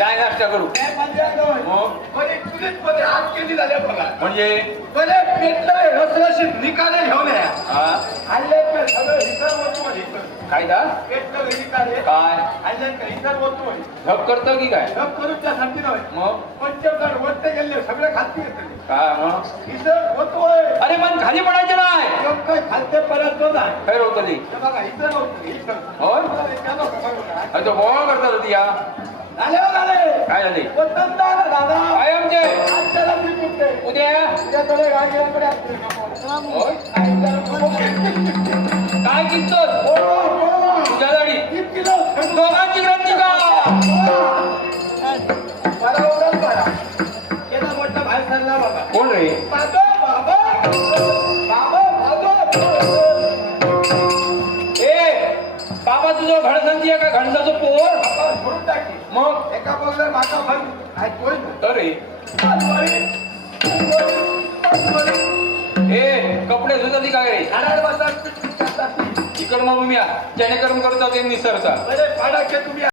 चाय नाश्ता करू म्हणजे निकाले घेऊन हा हल्ले सगळं हिसाब होतो काय दा पेटलं निकाले काय हल्ले हिसाब होतो झप करतो की काय सब करून त्यासाठी नव्हे मग पंचमदार वरते गेले सगळे खालती येते काय मग हिसाब होतोय अरे पण खाली पडायचं नाही काय खाद्य परत नाही खैर होतं ती बघा इथं नव्हतं होय अरे तो बोळ करतात होती या झाले काय झाले दादा काय आमचे आज त्याला मी कुठे उद्या उद्याकडे गाडीकडे होय काय किसतोस तुझ्या गाडी किलो दोघांची ग्रंथी का बरोबर बरा केला मोठा बाहेर सरला बाबा कोण रे बाबा बाबा बाबा ए बाबा तुझं घणसंची आहे का घणसाचं पोर बाबा फोडून टाकी मग एका बघलं माका भर काय तोय अरे ए कपडे धुता ती काय रे झाडाला बसा इकड मग मी जेणेकरून करतो ते निसरता अरे पाडा के तुम्ही